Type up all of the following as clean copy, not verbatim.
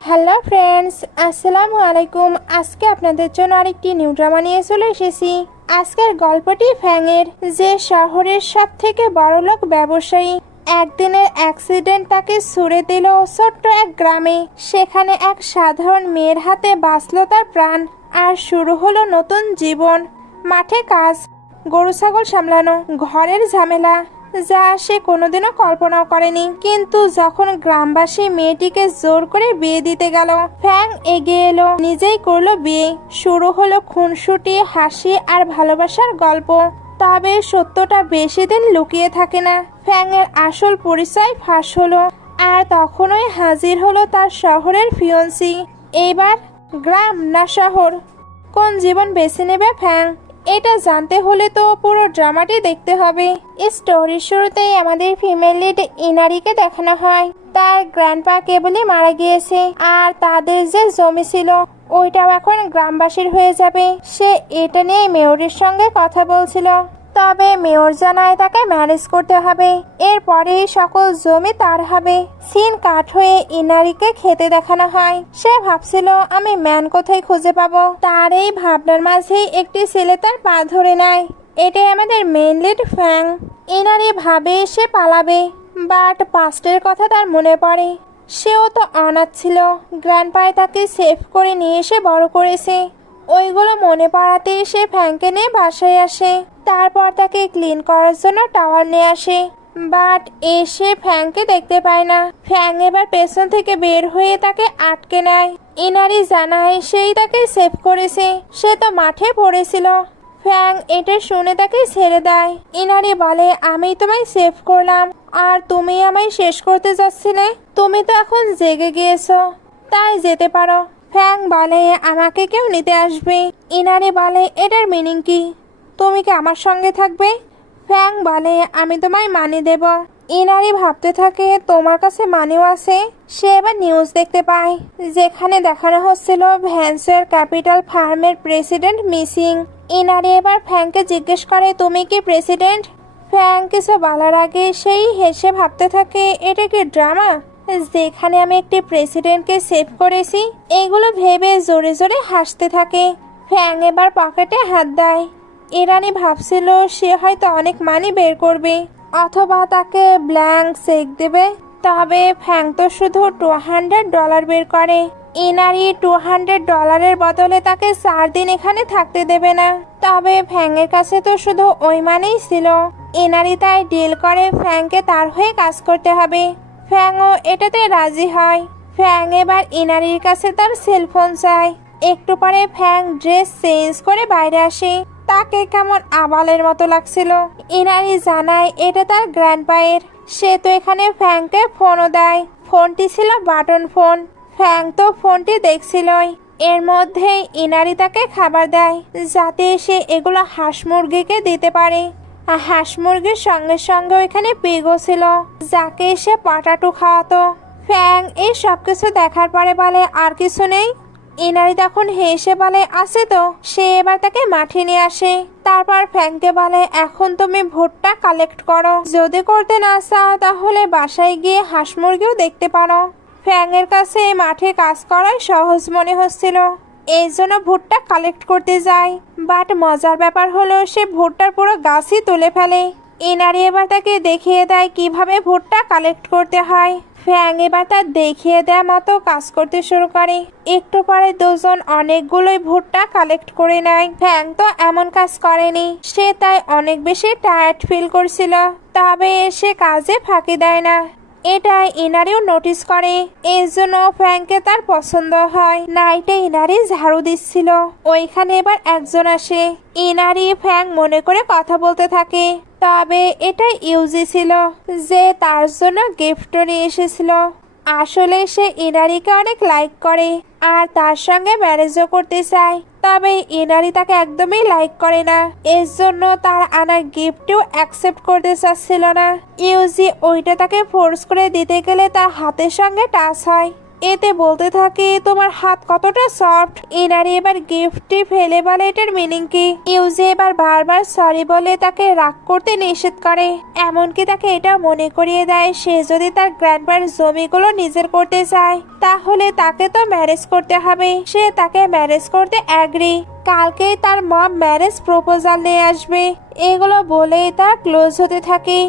Hello friends, আসসালামু আলাইকুম। আজকে আপনাদের জন্য আরেকটি নিউ ড্রামা নিয়ে চলে এসেছি। আজকের গল্পটি ফ্যাংয়ের, যে শহরের সব থেকে বড়লোক ব্যবসায়ী। একদিনের অ্যাক্সিডেন্ট তাকে ছুড়ে দিল ছোট্ট এক গ্রামে। সেখানে এক সাধারণ মেয়ের হাতে বাঁচল তার প্রাণ, আর শুরু হলো নতুন জীবন। মাঠে কাজ, গরু ছাগল সামলানো, ঘরের ঝামেলা, যা সে কোনোদিনও কল্পনাও করেনি। কিন্তু যখন গ্রামবাসী মেয়েটিকে জোর করে বিয়ে দিতে গেল, ফ্যাং এগিয়ে এলো, নিজেই করলো বিয়ে। শুরু হলো খুনসুটি, হাসি আর ভালোবাসার গল্প। তবে সত্যটা বেশি দিন লুকিয়ে থাকে না। ফ্যাং এর আসল পরিচয় ফাঁস হলো, আর তখনই হাজির হলো তার শহরের ফিয়ন্সি। এইবার গ্রাম না শহর, কোন জীবন বেছে নেবে ফ্যাং? এটা জানতে হলে তো পুরো ড্রামাটি দেখতে হবে। স্টোরির শুরুতেই আমাদের ফিমেল লিড ইনারিকে দেখানো হয়। তার গ্র্যান্ডপা কেবলই মারা গিয়েছে, আর তাদের যে জমি ছিল ওইটাও এখন গ্রামবাসীর হয়ে যাবে। সে এটা নিয়ে মেয়রের সঙ্গে কথা বলছিল। তবে মেয়র জানায় তাকে ম্যারেজ করতে হবে, এরপরে সকল জমি তার হবে। সিন কাট হয়ে ইনারিকে খেতে দেখানো হয়। সে ভাবছিল আমি ম্যান কোথায় খুঁজে পাবো। তার এই ভাবনার মাঝেই একটি ছেলে তার পা ধরে নেয়। এটাই আমাদের মেইন লিড ফ্যাং। ইনারি ভাবে সে পালাবে, বাট পাস্টের কথা তার মনে পড়ে। সেও তো অনাথ ছিল, গ্র্যান্ডপায় তাকে সেভ করে নিয়ে এসে বড় করেছে। ওইগুলো মনে পড়াতে সে ফ্যাংকে নিয়ে বাসায় আসে। তারপর তাকে ক্লিন করার জন্য টাওয়াল নিয়ে আসে, বাট এসে ফ্যাংকে দেখতে পায় না। ফ্যাং এবার পেছন থেকে বের হয়ে তাকে আটকে নেয়। ইনারি জানায় সেই তাকে সেভ করেছে, সে তো মাঠে পড়েছিল। ফ্যাং এটা শুনে তাকে ছেড়ে দেয়। ইনারি বলে আমি তোমায় সেভ করলাম, আর তুমি আমায় শেষ করতে যাচ্ছিলে। তুমি তো এখন জেগে গিয়েছো, তাই যেতে পারো। ফ্যাং বলে আমাকে কেউ নিতে আসবে। ইনারি বলে এটার মিনিং কি? তুমি কি আমার সঙ্গে থাকবে? ফ্যাং বলে আমি তোমায় মানি দেব। ইনারি ভাবতে থাকে তোমার কাছে মানিও আছে। সে এবার নিউজ দেখতে পায়, যেখানে দেখানো হচ্ছিল ভ্যান্সের ক্যাপিটাল ফার্মের প্রেসিডেন্ট মিসিং। ইনারি এবার ফ্যাংকে জিজ্ঞেস করে তুমি কি প্রেসিডেন্ট? ফ্যাং কিছু বলার আগে সেই হেসে ভাবতে থাকে এটা কি ড্রামা, যেখানে আমি একটি প্রেসিডেন্টকে সেভ করেছি। এগুলো ভেবে জোরে জোরে হাসতে থাকে। ফ্যাং এবার পকেটে হাত দেয়। ইরানি ভাবছিল সে হয়তো অনেক মানি বের করবে, অথবা তাকে ব্ল্যাঙ্ক চেক দেবে। তবে ফ্যাং তো শুধু $200 বের করে। ইনারি $200 বদলে তাকে 4 দিন এখানে থাকতে দেবে না। তবে ফ্যাংয়ের কাছে তো শুধু ওই মানেই ছিল। ইনারি তাই ডিল করে ফ্যাংকে তার হয়ে কাজ করতে হবে। ফ্যাংও এটাতে রাজি হয়। ফ্যাং এবার ইনারির কাছে তার সেলফোন চায়। একটু পরে ফ্যাং ড্রেস চেঞ্জ করে বাইরে আসে। তাকে কেমন আবালের মতো লাগছিল। ইনারি জানায় এটা তার গ্র্যান্ডপায়ের। সে তো এখানে ফ্যাংকে ফোনও দেয়। ফোনটি ছিল বাটন ফোন। ফ্যাং তো ফোনটি দেখছিলই। এর মধ্যেই ইনারি তাকে খাবার দেয়, যাতে সে এগুলো হাঁস মুরগিকে দিতে পারে। হাঁস মুরগির সঙ্গে সঙ্গে ওইখানে পিগও ছিল, যাকে সে পটাটো খাওয়াতো। ফ্যাং এই সব কিছু দেখার পরে বলে আর কিছু নেই। ইনারি তখন হেসে বলে আছে তো। সে এবার তাকে মাঠে নিয়ে আসে। তারপর ফ্যাংকে বলে এখন তুমি ভোটটা কালেক্ট করো, যদি করতে না চাও তাহলে বাসায় গিয়ে হাঁস মুরগিও দেখতে পারো। ফ্যাং এর কাছে মাঠে কাজ করাই সহজ মনে হচ্ছিল, এই জন্য ভুট্টা কালেক্ট করতে যায়। বাট মজার ব্যাপার হলো সে ভুট্টার পুরো গাছই তুলে ফেলে। ইনারি এবার তাকে দেখিয়ে দেয় কিভাবে ভুট্টা কালেক্ট করতে হয়। ফ্যাং এবার তার দেখিয়ে দেওয়া মতো কাজ করতে শুরু করে। একটু পরে দুজন অনেকগুলোই ভুট্টা কালেক্ট করে নেয়। ফ্যাং তো এমন কাজ করেনি, সে তাই অনেক বেশি টায়ার্ড ফিল করছিল। তবে সে কাজে ফাঁকি দেয় না, এটা ইনারিও নোটিস করে। এই জন্য ফ্যাংকে তার পছন্দ হয়। নাইটে ইনারি ঝাড়ু দিচ্ছিল, ওইখানে এবার একজন আসে। ইনারি ফ্যাং মনে করে কথা বলতে থাকে। তবে এটা ইউজি ছিল, যে তার জন্য গিফট নিয়ে এসেছিল। আসলে সে ইনারিকে অনেক লাইক করে, আর তার সঙ্গে ম্যারেজও করতে চায়। তবে ইনারি তাকে একদমই লাইক করে না, এর জন্য তার আনা গিফটও অ্যাকসেপ্ট করতে চাচ্ছিল না। ইউজি ওইটা তাকে ফোর্স করে দিতে গেলে তার হাতের সঙ্গে টাচ হয়। এতে বলতে থাকে তোমার হাত কতটা সফট। ইনারি এবার গিফটটি ফেলে বলে এটার মিনিং কি। ইউজি এবার বারবার সরি বলে তাকে রাগ করতে নিষেধ করে, এমনকি তাকে এটা মনে করিয়ে দেয় সে যদি তার গ্র্যান্ডপার জমিগুলো নিজের করতে চায় তাহলে তাকে তো ম্যারেজ করতে হবে। সে তাকে ম্যারেজ করতে অ্যাগ্রি। কালকেই তার মম ম্যারেজ প্রপোজাল নিয়ে আসবে। এগুলো বলেই তার ক্লোজ হতে থাকে।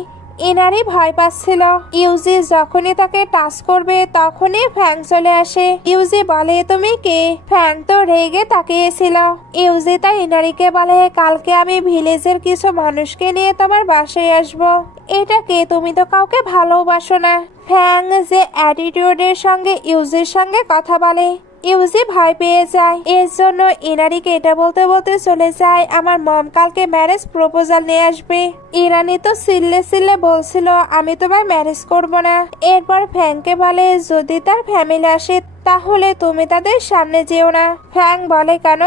ইনারি ভয় পাচ্ছিল। ইউজি যখনই তাকে টাচ করবে তখনই ফ্যাং চলে আসে। ইউজি বলে তুমি কে? ফ্যাং তো রেগে তাকিয়েছিল। ইউজি তাই ইনারিকে বলে কালকে আমি ভিলেজের কিছু মানুষকে নিয়ে তোমার বাসায় আসবো। এটা কে? তুমি তো কাউকে ভালোবাসো না। ফ্যাং যে অ্যাটিটিউডের সঙ্গে ইউজির সঙ্গে কথা বলে, ইউজি ভয় পেয়ে যায়। এর জন্য ইনারিকে এটা বলতে বলতে চলে যায় আমার মম কালকে ম্যারেজ প্রপোজাল নিয়ে আসবে। ইরানি তো সিল্লে সিল্লে বলছিল আমি তোমায় ম্যারেজ করব না। এরপর ফ্যাংকে বলে যদি তার ফ্যামিলি আসে তাহলে তুমি তাদের সামনে যেও না। ফ্যাং বলে কেন?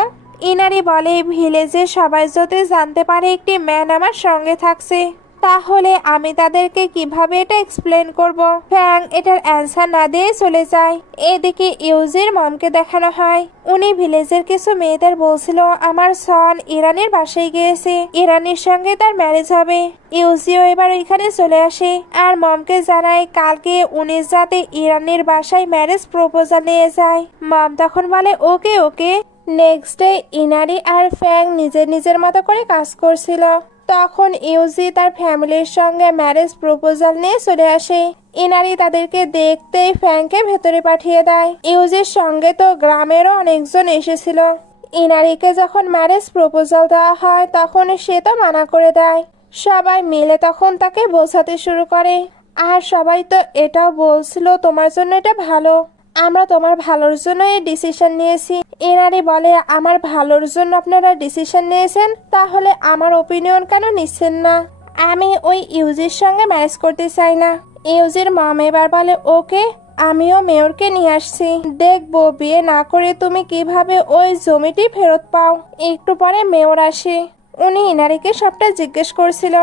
ইনারি বলে ভিলেজে সবাই যদি জানতে পারে একটি ম্যান আমার সঙ্গে থাকছে তাহলে আমি তাদেরকে কিভাবে এটা এক্সপ্লেন করব। ফ্যাং এটার অ্যান্সার না দিয়ে চলে যায়। এদিকে ইউজির মমকে দেখানো হয় উনি ভিলেজের কিছু মেয়েদের বলছিল আমার সন ইরানের বাসায় গিয়েছে, ইরানের সঙ্গে তার ম্যারেজ হবে। ইউজিও এবার ওইখানে চলে আসে আর মমকে জানায় কালকে উনি যাতে ইরানের বাসায় ম্যারেজ প্রপোজাল নিয়ে যায়। মম তখন বলে ওকে ওকে। নেক্সট ডে ইনারি আর ফ্যাং নিজের নিজের মতো করে কাজ করছিল। তখন ইউজি তার ফ্যামিলির সঙ্গে ম্যারেজ প্রপোজাল নিয়ে চলে আসে। ইনারি তাদেরকে দেখতেই ফ্যাংকে ভেতরে পাঠিয়ে দেয়। ইউজির সঙ্গে তো গ্রামেরও অনেকজন এসেছিল। ইনারিকে যখন ম্যারেজ প্রপোজাল দেওয়া হয় তখন সে তো মানা করে দেয়। সবাই মিলে তখন তাকে বোঝাতে শুরু করে আর সবাই তো এটাও বলছিল তোমার জন্য এটা ভালো, আমরা তোমার ভালোর জন্য এই ডিসিশন নিয়েছি। এনারি বলে আমার ভালোর জন্য আপনারা ডিসিশন নিয়েছেন তাহলে আমার ওপিনিয়ন কেন নিচ্ছেন না? আমি ওই ইউজির সঙ্গে ম্যারেজ করতে চাই না। ইউজির মম এবার বলে ওকে আমিও মেয়রকে নিয়ে আসছি, দেখবো বিয়ে না করে তুমি কিভাবে ওই জমিটি ফেরত পাও। একটু পরে মেয়র আসে। উনি ইনারিকে সবটা জিজ্ঞেস করছিল।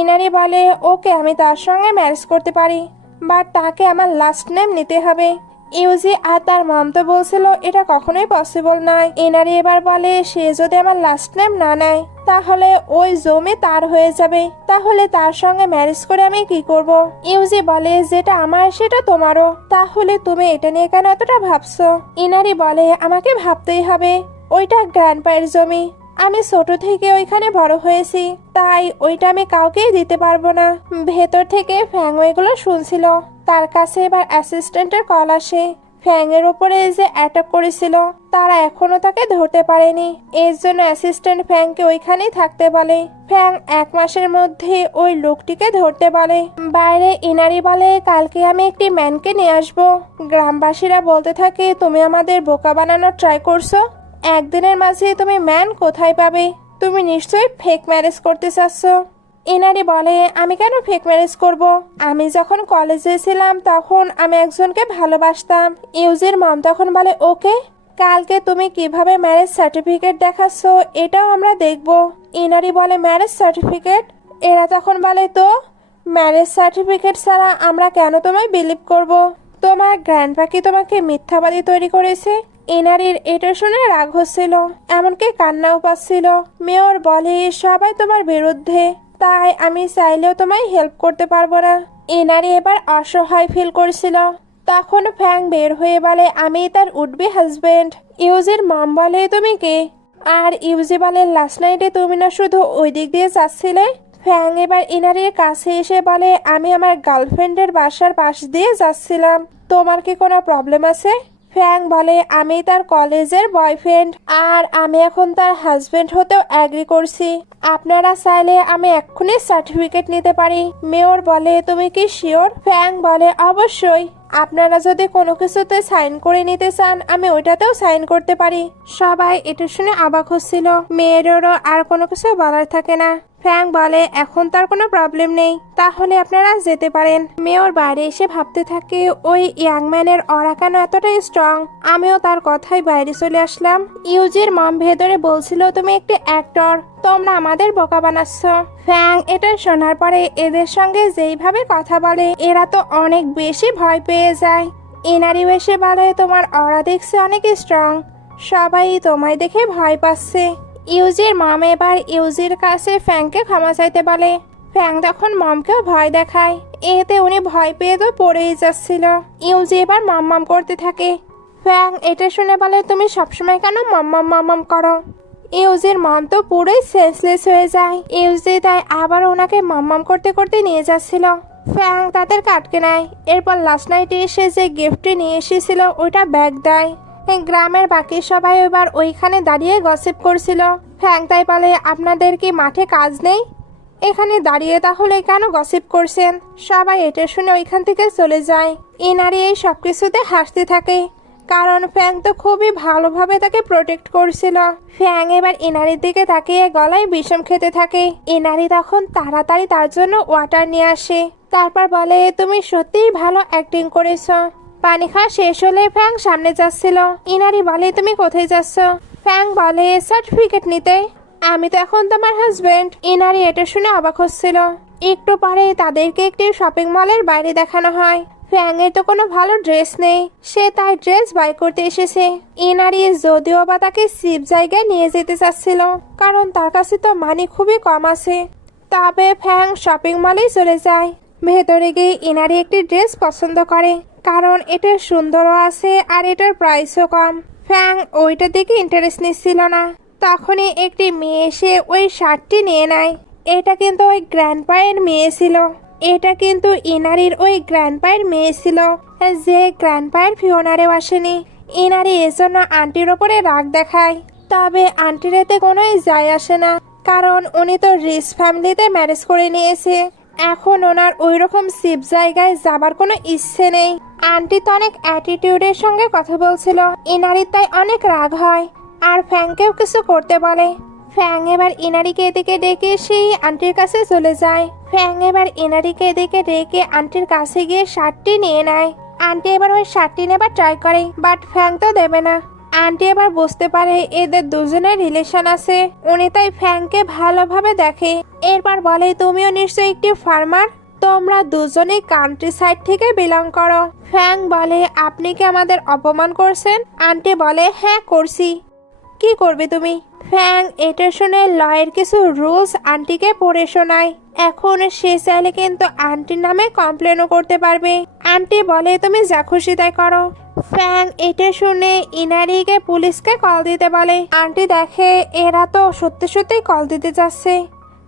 ইনারি বলে ওকে আমি তার সঙ্গে ম্যারেজ করতে পারি বাট তাকে আমার লাস্ট নেম নিতে হবে। ইউজি আর তার মম তো বলছিল এটা কখনোই পসিবল নয়। এনারি এবার বলে সে যদি আমার লাস্ট নেম না নেয় তাহলে ওই জমি তার হয়ে যাবে, তাহলে তার সঙ্গে ম্যারেজ করে আমি কি করব? ইউজি বলে যেটা আমার সেটা তোমারও, তাহলে তুমি এটা নিয়ে কেন এতটা ভাবছো? ইনারি বলে আমাকে ভাবতেই হবে, ওইটা গ্র্যান্ডপায়ের জমি, আমি ছোট থেকে ওইখানে বড় হয়েছি, তাই ওইটা আমি কাউকেই দিতে পারবো না। ভেতর থেকে ফ্যাং এগুলো শুনছিল। তার কাছে এবার অ্যাসিস্ট্যান্টের কল আসে। ফ্যাং এর উপরে যে অ্যাটাক করেছিল তারা এখনো তাকে ধরতে পারেনি। এর জন্য অ্যাসিস্ট্যান্ট ফ্যাংকে ওইখানেই থাকতে বলে। ফ্যাং 1 মাসের মধ্যে ওই লোকটিকে ধরতে বলে। বাইরে ইনারি বলে কালকে আমি একটি ম্যানকে নিয়ে আসবো। গ্রামবাসীরা বলতে থাকে তুমি আমাদের বোকা বানানোর ট্রাই করছো, একদিনের মাঝে তুমি ম্যান কোথায় পাবে? তুমি নিশ্চয়ই ফেক ম্যারেজ করতে চাচ্ছ। ইনারি বলে আমি কেন ফেক ম্যারেজ করব? আমি যখন কলেজে ছিলাম তখন আমি একজনকে ভালোবাসতাম। ইউজির মম তখন বলে ওকে কালকে তুমি কিভাবে ম্যারেজ সার্টিফিকেট দেখাচ্ছ এটাও আমরা দেখব। ইনারি বলে ম্যারেজ সার্টিফিকেট? এরা তখন বলে তো ম্যারেজ সার্টিফিকেট ছাড়া আমরা কেন তোমায় বিলিভ করব? তোমার গ্র্যান্ডপা কি তোমাকে মিথ্যাবাদী তৈরি করেছে? ইনারির এটা শুনে রাগ হচ্ছিল, এমনকি কান্নাও পাচ্ছিল। মেয়র বলে সবাই তোমার বিরুদ্ধে, তাই আমি চাইলেও তোমায় হেল্প করতে পারবো না। ইনারি এবার অসহায় ফিল করছিল। তখন ফ্যাং বের হয়ে বলে আমি তার উডবি হাজবেন্ড। ইউজির মম বলে তুমি কে? আর ইউজি বলে লাস্ট নাইটে তুমি না শুধু ওই দিক দিয়ে যাচ্ছিলে? ফ্যাং এবার ইনারির কাছে এসে বলে আমি আমার গার্লফ্রেন্ডের বাসার পাশ দিয়ে যাচ্ছিলাম, তোমার কি কোনো প্রবলেম আছে? ফ্যাং বলে আমি তার কলেজের বয়ফ্রেন্ড আর আমি এখন তার হাজবেন্ড হতেও অ্যাগ্রি করছি, আপনারা চাইলে আমি এক্ষুনি সার্টিফিকেট নিতে পারি। মেয়র বলে তুমি কি শিওর? ফ্যাং বলে অবশ্যই, আপনারা যদি কোনো কিছুতে সাইন করে নিতে চান আমি ওইটাতেও সাইন করতে পারি। সবাই এটা শুনে অবাক হচ্ছিল। মেয়েরও আর কোনো কিছু বলার থাকে না। ফ্যাং বলে এখন তার কোনো প্রবলেম নেই, তাহলে আপনারা যেতে পারেন। মেয়র বাইরে এসে ভাবতে থাকে ওই ইয়াংম্যানের অরা কেন এতটা স্ট্রং। আমিও তার কথাই বাইরে চলে আসলাম। ইউজির মম ভেতরে বলছিল তুমি একটি অ্যাক্টর, তোমরা আমাদের বোকা বানাচ্ছ। ফ্যাং এটা শোনার পরে এদের সঙ্গে যেইভাবে কথা বলে এরা তো অনেক বেশি ভয় পেয়ে যায়। ইনারিও এসে বলে তোমার অরা দেখছে অনেক স্ট্রং, সবাই তোমায় দেখে ভয় পাচ্ছে। ইউজির মম এবার ইউজির কাছে ফ্যাংকে ক্ষমা চাইতে বলে। ফ্যাং তখন মমকেও ভয় দেখায়, এতে উনি ভয় পেয়ে তো পড়েই যাচ্ছিল। ইউজি এবার মাম করতে থাকে। ফ্যাং এটা শুনে বলে তুমি সবসময় কেন মাম করো? ইউজির মম তো পুরোই সেন্সলেস হয়ে যায়। ইউজি তাই আবার ওনাকে মাম করতে করতে নিয়ে যাচ্ছিল। ফ্যাং তাদের কাটকে নেয়। এরপর লাস্ট নাইটে এসে যে গিফটটি নিয়ে এসেছিল ওইটা ব্যাগ দেয়। গ্রামের বাকি সবাই এবার ওইখানে দাঁড়িয়ে গসিপ করছিল। ফ্যাং তাই বলে আপনাদের কি মাঠে কাজ নেই? এখানে দাঁড়িয়ে তাহলে কেন গসিপ করছেন? সবাই এটা শুনে ওইখান থেকে চলে যায়। ইনারি এই সব কিছুতে হাসতে থাকে, কারণ ফ্যাং তো খুবই ভালোভাবে তাকে প্রোটেক্ট করছিল। ফ্যাং এবার ইনারির দিকে তাকিয়ে গলায় বিষম খেতে থাকে। ইনারি তখন তাড়াতাড়ি তার জন্য ওয়াটার নিয়ে আসে। তারপর বলে তুমি সত্যিই ভালো অ্যাক্টিং করেছো। পানি খাওয়া শেষ হলে ফ্যাং সামনে যাচ্ছিল। ইনারি বলে তুমি কোথায় যাচ্ছ? ফ্যাং বলে সার্টিফিকেট নিতে। আমি তো এখন তোমার হাজবেন্ড। ইনারি এটা শুনে অবাক হচ্ছিল। একটু পরে তাদেরকে একটি শপিং মলের বাইরে দেখানো হয়। ফ্যাং এর তো কোনো ভালো ড্রেস নেই, সে তার ড্রেস বাই করতে এসেছে। ইনারি যদিও বা তাকে সিপ জায়গায় নিয়ে যেতে চাচ্ছিল, কারণ তার কাছে তো মানি খুবই কম আছে। তবে ফ্যাং শপিং মলেই চলে যায়। ভেতরে গিয়ে ইনারি একটি ড্রেস পছন্দ করে, কারণ এটা সুন্দরও আছে আর এটার প্রাইসও কম। ফ্যাং ওইটার দিকে ইন্টারেস্ট নিচ্ছিল না। তখনই একটি মেয়ে এসে ওই শার্টটি নিয়ে নেয়। এটা কিন্তু ওই গ্র্যান্ডপায়ের মেয়ে ছিল। এটা কিন্তু ইনারির ওই গ্র্যান্ডপায়ের মেয়ে ছিল, যে গ্র্যান্ডপায়ের ফিওনারেও আসেনি। ইনারি এজন্য আন্টির ওপরে রাগ দেখায়। তবে আন্টির এতে কোনোই যায় আসে না, কারণ উনি তো রিচ ফ্যামিলিতে ম্যারেজ করে নিয়েছে। এখন ওনার ওই রকম সিপ জায়গায় যাবার কোনো ইচ্ছে নেই। আন্টি তো অনেক অ্যাটিটিউডের সঙ্গে কথা বলছিল। ইনারির তাই অনেক রাগ হয় আর ফ্যাংকেও কিছু করতে বলে। ফ্যাং এবার ইনারিকে এদিকে ডেকে সেই আন্টির কাছে চলে যায়। ফ্যাং এবার ইনারিকে এদিকে ডেকে আন্টির কাছে গিয়ে শার্টটি নিয়ে নেয়। আন্টি এবার ওই শার্টটি নেবার ট্রাই করে, বাট ফ্যাং তো দেবে না। আন্টি এবার বুঝতে পারে এদের দুজনের রিলেশন আছে। উনি তাই ফ্যাংকে ভালোভাবে দেখে। এরপর বলে তুমিও নিশ্চয়ই একটি ফার্মার, তোমরা দুজনেই কান্ট্রি সাইড থেকে বিলং করো। ফ্যাং বলে আপনি কি আমাদের অপমান করছেন? আন্টি বলে হ্যাঁ করছি। কি করবে তুমি? ফ্যাং এটা শুনে লয়ের কিছু রুলস আন্টিকে পড়ে শোনায়। এখন সে চাইলে কিন্তু আন্টির নামে কমপ্লেনও করতে পারবে। আন্টি বলে তুমি যা খুশি তাই করো। ফ্যাং এটা শুনে ইনারিকে পুলিশকে কল দিতে বলে। আন্টি দেখে এরা তো সত্যি সত্যি কল দিতে যাচ্ছে।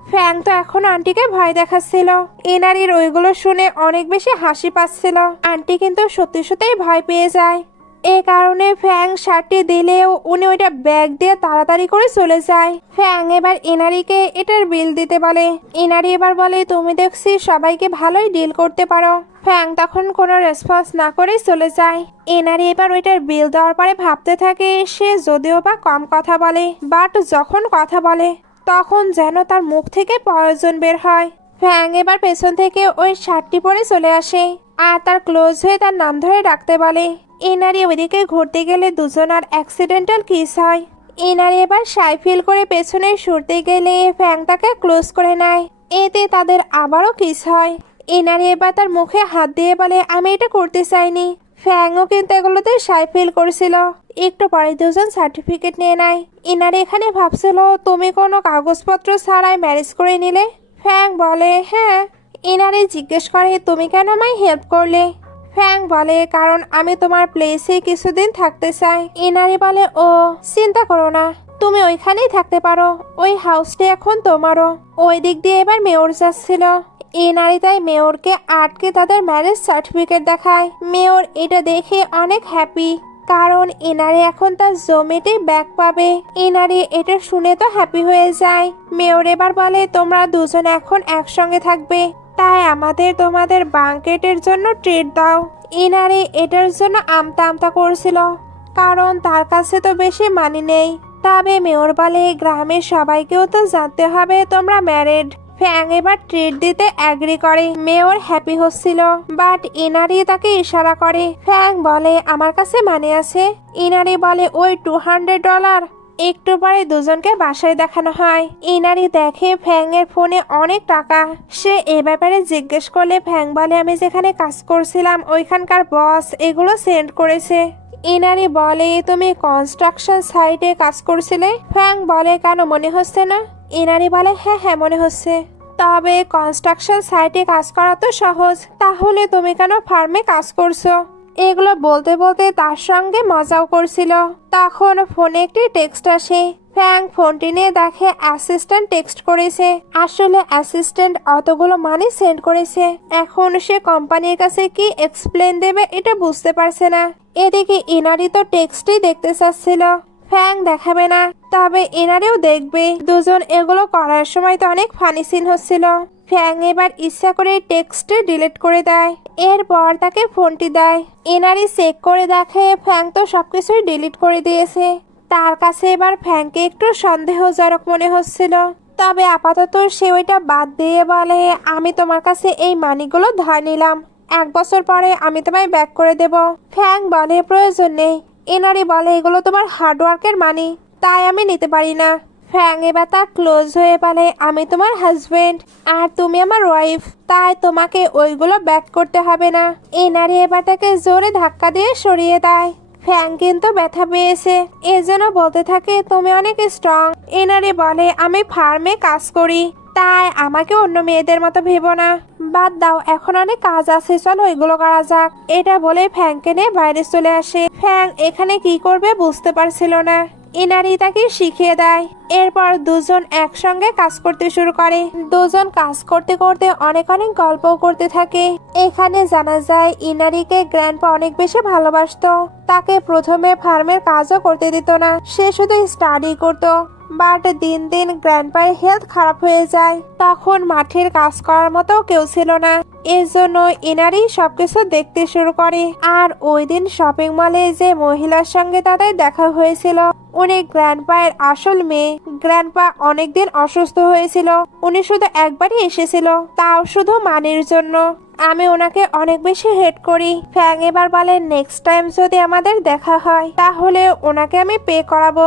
ফ্যাং তো এখন আন্টিকে ভয় দেখাচ্ছিল। ইনারির ওইগুলো শুনে অনেক বেশি হাসি পাচ্ছিল। আন্টি কিন্তু সত্যি সত্যিই ভয় পেয়ে যায়। এ কারণে ফ্যাং শার্টটি দিলেও উনি ওইটা ব্যাগ দিয়ে তাড়াতাড়ি করে চলে যায়। ফ্যাং এবার ইনারিকে এটার বিল দিতে বলে। ইনারি এবার বলে তুমি দেখছি সবাইকে ভালোই ডিল করতে পারো। ফ্যাং তখন কোনো রেসপন্স না করেই চলে যায়। ইনারি এবার ওইটার বিল দেওয়ার পরে ভাবতে থাকে সে যদিও বা কম কথা বলে, বাট যখন কথা বলে তখন যেন তার মুখ থেকে পয়জন বের হয়। ফ্যাং এবার পেছন থেকে ওই শার্টটি পরে চলে আসে আর তার ক্লোজ হয়ে তার নাম ধরে ডাকতে বলে। ইনারি ওইদিকে ঘুরতে গেলে দুজনার অ্যাক্সিডেন্টাল কিস হয়। ইনারি এবার সাই ফিল করে পেছনে সরতে গেলে ফ্যাং তাকে ক্লোজ করে নেয়। এতে তাদের আবারও কিস হয়। ইনারি এবার তার মুখে হাত দিয়ে বলে আমি এটা করতে চাইনি। ফ্যাংও কিন্তু এগুলোতে সাই ফিল করেছিল। একটু পরে দুজন সার্টিফিকেট নিয়ে নেয়। ইনারি এখানে ভাবছিল তুমি কোনো কাগজপত্র ছাড়াই ম্যারেজ করে নিলে? ফ্যাং বলে হ্যাঁ। ইনারি জিজ্ঞেস করে তুমি কেন আমায় হেল্প করলে? ফ্যাং বলে কারণ আমি তোমার প্লেসে কিছুদিন থাকতে চাই। ইনারি বলে ও চিন্তা করো না, তুমি ওইখানেই থাকতে পারো, ওই হাউসটি এখন তোমারও। ওই দিক দিয়ে এবার মেয়র যাচ্ছিল। ইনারি তাই মেয়রকে আটকে তাদের ম্যারেজ সার্টিফিকেট দেখায়। মেয়র এটা দেখে অনেক হ্যাপি, কারণ ইনারি এখন তার জমিতে ব্যাগ পাবে। ইনারি এটা শুনে তো হ্যাপি হয়ে যায়। মেয়র এবার বলে তোমরা দুজন এখন একসঙ্গে থাকবে, তাই আমাদের তোমাদের বাঙ্কেটের জন্য ট্রিট দাও। ইনারি এটার জন্য আমতা আমতা করছিল, কারণ তার কাছে তো বেশি মানি নেই। তবে মেয়র বলে গ্রামের সবাইকেও তো জানতে হবে তোমরা ম্যারিড। ফ্যাং এবার ট্রিট দিতে অ্যাগ্রি করে। মেয়র হ্যাপি হচ্ছিল, বাট ইনারি তাকে ইশারা করে। ফ্যাং বলে আমার কাছে মানি আছে। ইনারি বলে ওই $200 একটু পরে দুজনকে বাসায় দেখানো হয়। ইনারি দেখে ফ্যাং এর ফোনে অনেক টাকা। সে এ ব্যাপারে জিজ্ঞেস করলে ফ্যাং বলে আমি যেখানে কাজ করছিলাম ওইখানকার বস এগুলো সেন্ড করেছে। ইনারি বলে তুমি কনস্ট্রাকশন সাইটে কাজ করছিলে? ফ্যাং বলে কেন মনে হচ্ছে না? ইনারি বলে হ্যাঁ হ্যাঁ মনে হচ্ছে। তবে কনস্ট্রাকশন সাইটে কাজ করা তো সহজ, তাহলে তুমি কেন ফার্মে কাজ করছো? এগুলো বলতে বলতে তার সঙ্গে মজাও করছিল। তখন ফোনে একটি টেক্সট আসে। ফ্যাং ফোনটি নিয়ে দেখে অ্যাসিস্ট্যান্ট টেক্সট করেছে। আসলে অ্যাসিস্ট্যান্ট অতগুলো মানি সেন্ড করেছে। এখন সে কোম্পানির কাছে কি এক্সপ্লেন দেবে এটা বুঝতে পারছে না। এদিকে ইনারি তো টেক্সটই দেখতে চাচ্ছিল, ফ্যাং দেখাবে না, তবে এনারেও দেখবে। দুজন এগুলো করার সময় তো অনেক ফানি সিন হচ্ছিল। ফ্যাং এবার ইচ্ছা করে টেক্সট ডিলিট করে দেয়। এরপর তাকে ফোনটি দেয়। এনারি চেক করে দেখে ফ্যাং তো সবকিছুই ডিলিট করে দিয়েছে। তার কাছে এবার ফ্যাংকে একটু সন্দেহজনক মনে হচ্ছিল, তবে আপাতত সে ওইটা বাদ দিয়ে বলে আমি তোমার কাছে এই মানিগুলো ধার নিলাম, 1 বছর পরে আমি তোমায় ব্যাক করে দেব। ফ্যাং বলে প্রয়োজন নেই। এনারি বলে এগুলো তোমার হার্ডওয়ার্কের মানি, তাই আমি নিতে পারি না। ফ্যাং এবার তার ক্লোজ হয়ে বলে আমি তোমার হাজবেন্ড আর তুমি আমার ওয়াইফ, তাই তোমাকে ওইগুলো ব্যাক করতে হবে না। এনারি এবার তাকে জোরে ধাক্কা দিয়ে সরিয়ে দেয়। ফ্যাং কিন্তু ব্যথা পেয়েছে, এজন্য বলতে থাকে তুমি অনেক স্ট্রং। এনারি বলে আমি ফার্মে কাজ করি, তাই আমাকে অন্য মেয়েদের মতো ভেবো না। বাদ দাও, এখন অনেক কাজ আছে, চলো ওইগুলো করা যাক। এটা বলে ফ্যাংকে নিয়ে বাইরে চলে আসে। ফ্যাং এখানে কি করবে বুঝতে পারছিল না। ইনারি তাকে শিখিয়ে দেয়। এরপর দুজন একসঙ্গে কাজ করতে শুরু করে। দুজন কাজ করতে করতে অনেক অনেক গল্পও করতে থাকে। এখানে জানা যায় ইনারিকে গ্র্যান্ডপা অনেক বেশি ভালোবাসতো। তাকে প্রথমে ফার্মের কাজও করতে দিত না, সে শুধু স্টাডি করতো। বাট দিন দিন গ্র্যান্ডপায়ের হেলথ খারাপ হয়ে যায়। তখন মাঠের কাজ করার মতো কেউ ছিল না, এর জন্য ইনারি সবকিছু দেখতে শুরু করে। আর ওই দিন শপিং মলে যে মহিলার সঙ্গে তাদের দেখা হয়েছিল উনি গ্র্যান্ডপায়ের আসল মেয়ে। গ্র্যান্ডপা অনেকদিন অসুস্থ হয়েছিল, উনি শুধু একবারই এসেছিল, তাও শুধু মানির জন্য। আমি ওনাকে অনেক বেশি হেট করি। ফ্যাং এবার বলে নেক্সট টাইম যদি আমাদের দেখা হয় তাহলে ওনাকে আমি পে করাবো।